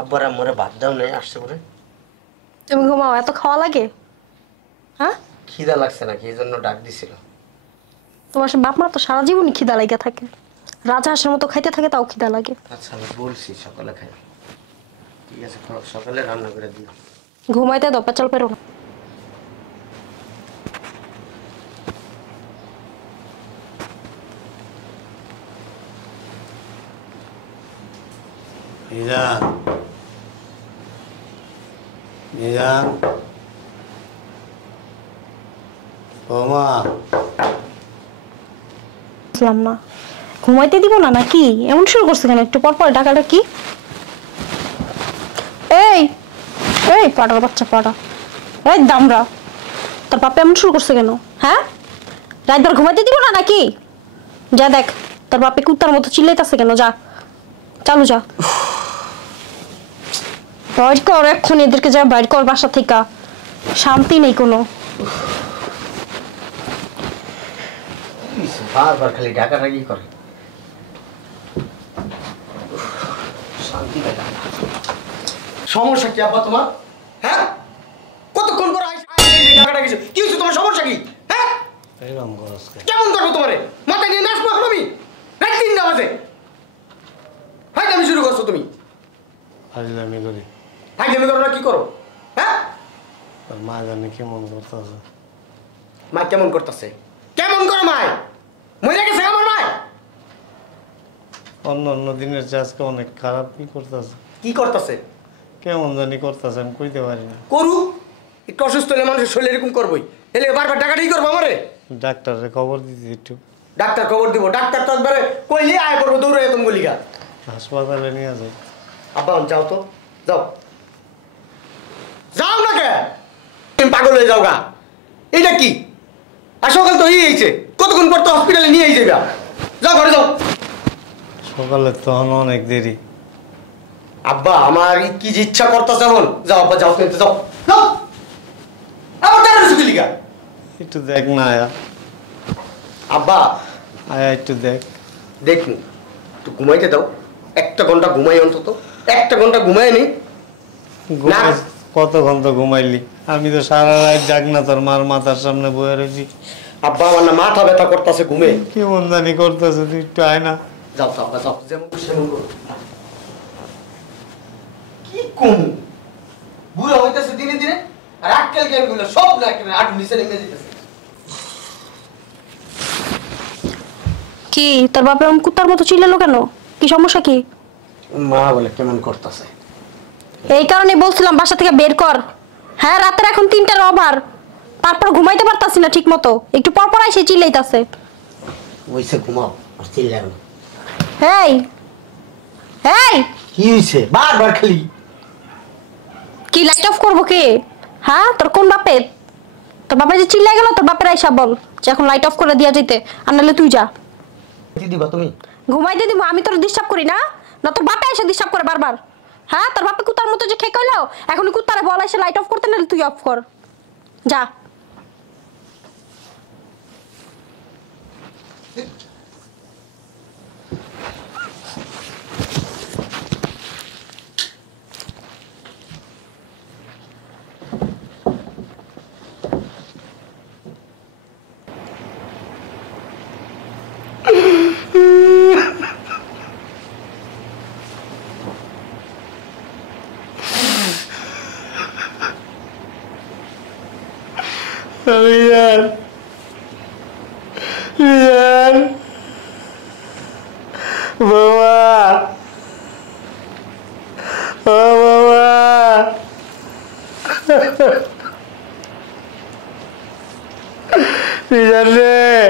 আব্বার আম্মারে বাদ দাও নাই আসছে পরে। তুমি ঘুমাও, এত খাওয়া লাগে? হ্যাঁ, খিদা লাগছে নাকি এই জন্য ডাক দিছিল। তোমার বাপ মা তো সারা জীবনই খিদা লাগে থাকে, রাজা হাঁসের মতো খাইতে থাকে তাও খিদা লাগে। আচ্ছা আমি বলছি সকালে খাই, ঠিক আছে সকালে রান্না করে দিও। ঘুমাইতে দাও, পেঁচাল পেরো না। নিজান, নিজান, বৌমা। বুঝলাম না, ঘুমাইতে দিব না নাকি? এমন শুরু করছে কেন? একটু পর পর ডাকাটা কি? এই এই পাড়ার বাচ্চা পাড়া, এই দামরা, তোর বাপে এমন শুরু করছে কেন? হ্যাঁ, রাতবার ঘুমাইতে দিব না নাকি? যা দেখ তোর বাপে কুত্তার মতো চিল্লাইতেছে কেন, যা চালু যা। বাইর কর এক্ষুনি এদেরকে, যা বাইর কর বাসা থেকে, শান্তি নেই কোনো। বারবার খালি ডাকাডাকি করে, শান্তি পাই না। সমস্যা কি আব্বা তোমার? হ্যাঁ, কতক্ষণ পর ডাকাডাকি কি হচ্ছে তোমার? সমস্যা কি? হ্যাঁ, কেমন করবো তোমারে? মাথা নিয়ে নাচবো এখন আমি? রাত 3টা বাজে, হাই আমি শুরু করছো তুমি। ফাজলামি করি। ফাজলামি করো না কি করো? হ্যাঁ, মা জানে কেমন করতেছে। মা কেমন করতেছে? কেমন করো মায়? মরে গেছে আমার মায়? অন্য অন্য দিনের চেয়ে আজকে অনেক খারাপ কি করতেছে। কি করতেছে? কেমন জানি করতেছে, আমি কইতে পারি না। করু, একটু অসুস্থ হলে মানুষের শরীর এরকম করবোই, এলে বারবার টাকাটাই করবো আমারে। ডাক্তারে খবর দিতে একটু। ডাক্তার খবর দিব? ডাক্তার তো একবারে কইলে আয় করবো দৌড়ে এত গলিগা। হাসপাতালে নিয়ে যাই। আব্বা যাও তো, যাও যাও না কে, তুমি পাগল হয়ে যাও গা। এইটা কি? আর সকাল তো হয়েছে, কতক্ষণ পর তো হসপিটালে নিয়ে যাবে। যাও ঘরে যাও। সকালে তখন অনেক দেরি। আব্বা আমার কি যে ইচ্ছা করতেছে এখন, যাও আব্বা যাও, কিনতে যাও, যাও। আবার কেন গলিগা? একটু দেখ না আয়া। আব্বা আয়া একটু দেখ। দেখুন একটু ঘুমাইতে দাও, 1 ঘন্টা ঘুমাই, অন্তত 1 ঘন্টা ঘুমাই নি। কত ঘন্টা ঘুমাইলি? আমি তো সারা রাত জাগ না, তোর মার মাথার সামনে বয়ে রয়েছি। আব্বা আমার না মাথা ব্যথা করতেছে ঘুমে। কেমন জানি করতেছে, তুই একটু আয় না। যাও যাও যাও, যেমন সেমন করো। কি কম বুড়া হইতেছে দিনে দিনে, আর আক্কেল জ্ঞান গুলো সব না একটা আট নিচে নেমে যেতেছে। কি তোর বাপে এমন কুত্তার মতো চিল্লালো কেন? কি সমস্যা কি? মা বলে কেমন করতেছে, এই কারণে বলছিলাম বাসা থেকে বের কর। হ্যাঁ, রাতের এখন 3টার ওভার, তারপর ঘুমাইতে পারতাছি না ঠিক মতো, একটু পর পর এসে চিল্লাইতাছে। ওইসে ঘুমাও আর চিল্লাও না। এই এই কি হইছে বারবার খালি? কি লাইট অফ করবো কে? হ্যাঁ, তোর কোন বাপের? তোর বাপে যে চিল্লাই গেল, তোর বাপের আইসা বল যে এখন লাইট অফ করে দিয়া যেতে, আর নাহলে তুই যা। দিবা তুমি? ঘুমাইতে দিব? আমি তোর ডিস্টার্ব করি না? না তোর বাপে এসে ডিস্টার্ব করে বারবার? হ্যাঁ, তোর বাপে কুত্তার মতো যে খেয়ে কইলো, এখন কুত্তারে বল এসে লাইট অফ করতে, নাহলে তুই অফ কর, যা। Rian, Rian, Mama, oh Mama, Rian deh.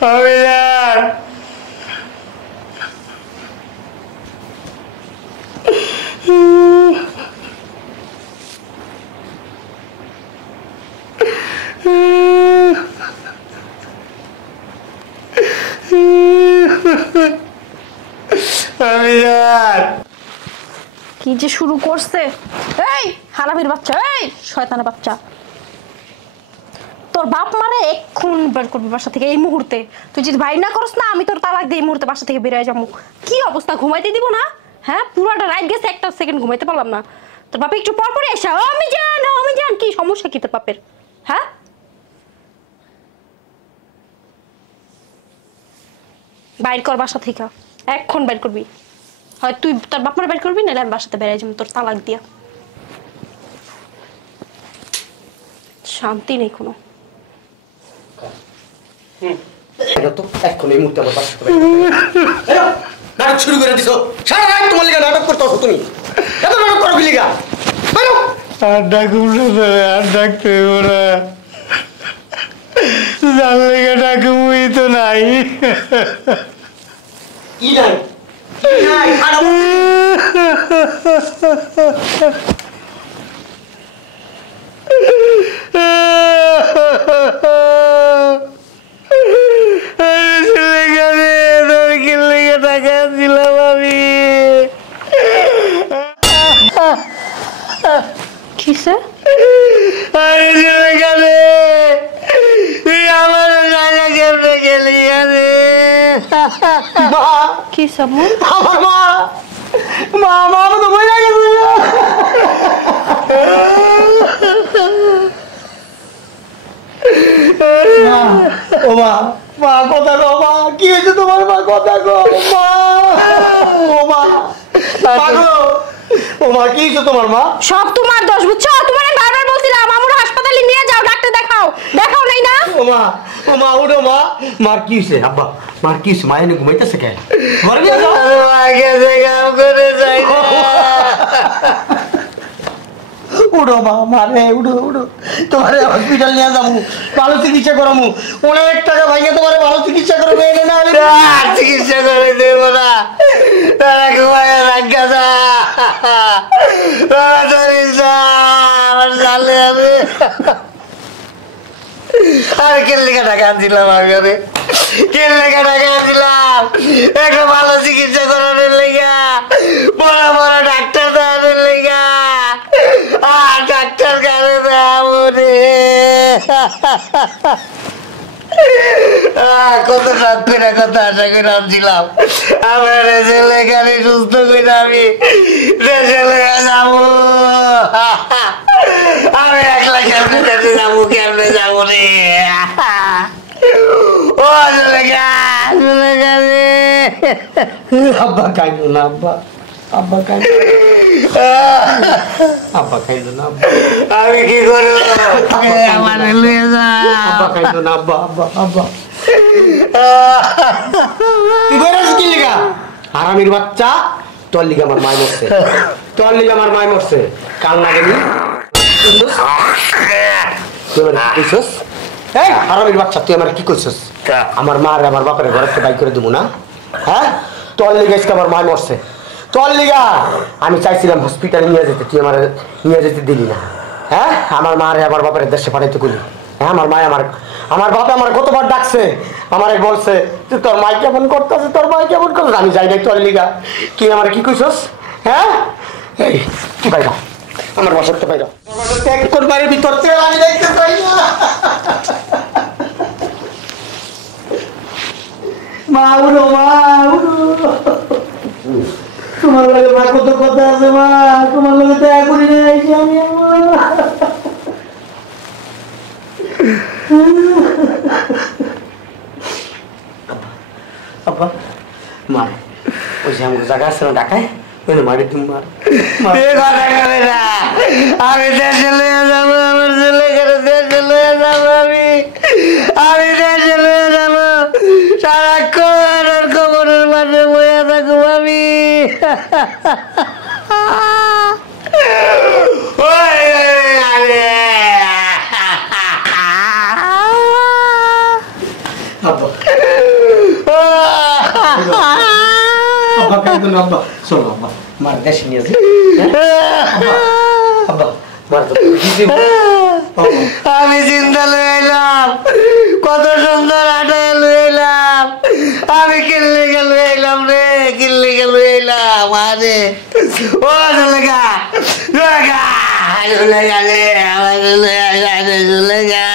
Rian. কি যে শুরু করছে। এই হারামির বাচ্চা, এই শয়তানের বাচ্চা, তোর বাপ মারে এক্ষুন বের করবি বাসা থেকে এই মুহূর্তে। তুই যদি বাইর না করস না, আমি তোর তালাক দিয়ে এই মুহূর্তে বাসা থেকে বেরিয়ে যাবো। কি অবস্থা, ঘুমাইতে দিব না? হ্যাঁ, পুরোটা রাত গেছে, একটা সেকেন্ড ঘুমাইতে পারলাম না। তোর বাপে একটু পর পরে এসা, আমি জান কি সমস্যা কি তোর বাপের? হ্যাঁ, বাইর কর বাসা থেকে, এক্ষণ বাইর করবি। হয় তুই তোর বাপ মারে বাইর করবি, নাহলে আমি বাসাতে বেরিয়ে যাবো তোর তালাক দিয়া। শান্তি নেই কোনো। এটা তো এখন এই মুহূর্তে আমার বাসা থেকে নাটক শুরু করে দিছো। সারা রাত তোমার লিগা নাটক করতেছো তুমি। এত নাটক করো কি লিগা? বাইরো। আর ডাকুম না, আর ডাকতে হইব না। যার লেগে ডাকুমই তো নাই। কি নাই? কি নাই? খারাপ টাকা দিলাম আমি। কিসে? তুই আমার জায়গা কেমনে গেলি? কি সামু? আমার মা মা মা তো মরে গেছে। ও মা, মা কথা কো মা, কি হয়েছে তোমার? মা কথা কো মা। ও মা, ও মা, কি হয়েছে তোমার? মা সব তোমার দোষ, বুঝছো? তোমার আমি বারবার বলছিলাম আমার হাসপাতালে নিয়ে যাও, ডাক্তার দেখাও, দেখাও নাই না? ও মা উঠো মা। মার কি হয়েছে? আব্বা মার কি হয়েছে? মা এনে ঘুমাইতেছে কে? ঘরে নিয়ে যাও। উঠো মা, মারে উঠো উঠো, তোমার হসপিটাল নিয়ে যাবো, ভালো চিকিৎসা করামু। অনেক টাকা ভাইয়া তোমার ভালো চিকিৎসা করবে। এনে না চিকিৎসা করে দেব না, তারা ঘুমায় রাখা যা, আমার জালে আমি আর কেল্লিকা টাকা আনছিলাম। আমি কেল্লিকা টাকা আনছিলাম একটা ভালো চিকিৎসা করানোর লেগা, বড় বড় ডাক্তার দেওয়ানোর লেগা। আর ডাক্তার কারে দেবো রে, কত রাত করে কত আশা করে আনছিলাম আমার ছেলে খালি সুস্থ করে আমি দেশে লেগে যাবো। আমি একলা কেমনে দেশে যাবো, কেমনে যাবো রে? ও চলে রে। আব্বা খাইলো না, আব্বা আব্বা খাইলো, আব্বা খাইলো না। আমি কি করবো? আমার লয়ে যা। আব্বা খাইলো না, আব্বা আব্বা আব্বা। তুই বেরোস কি লিগা? হারামির বাচ্চা, তোর লিগা আমার মায় মরছে, তোর লিগা আমার মায় মরছে। কাল না গেলি এই হারামির বাচ্চা, তুই আমার কি করছিস? আমার মা আর আমার বাপের ঘরে বাইক করে দেবো না? হ্যাঁ, তোর লিগা আমার মায় মরছে, তোর লিগা। আমি চাইছিলাম হসপিটালে নিয়ে যেতে, তুই আমার নিয়ে যেতে দিলি না। হ্যাঁ, আমার মা আর আমার বাপের দেশে পাঠাইতে গেলি। হ্যাঁ, আমার মায় আমার বাপে আমার কতবার ডাকছে, আমারে বলছে যে তোর মাই কেমন করতেছে, তোর মাই কেমন করছে। আমি যাই নাই তোর লিগা। কি আমার কি কইছস? হ্যাঁ, এই কি পাইবা আমার বাসাতে পাইবা? ত্যাগ করবার ভিতর থেকে আমি দেখতে পাই না। মা উড়ো, মা উড়ো, তোমার লগে মা কত কথা আছে। মা তোমার লগে তো এখনই আইছি আমি। আব্বা মার, ওই যে আমার জায়গা আছে না ঢাকায়, ওই মারি তুমি মার। আমি দেশে লয়ে যাবো, আমার ছেলে দেশে লয়ে যাবো, আমি দেশে লয়ে যাবো। সারাক্ষণ আর কবরের মাঝে বইয়া থাকবো আমি। আব্বা কাইদুন, আব্বা শোনো, আব্বা মার দেশে নিয়ে যাই। আব্বা মার তো কিছু আমি চিন্তা লয়ে এলাম, কত সুন্দর আটায় লয়ে এলাম, আমি কিনলে গেল এলাম রে, কিনলে গেল এলাম। আরে ও জুলেখা, জুলেখা, জুলেখা রে, আমার জুলেখা, জুলেখা।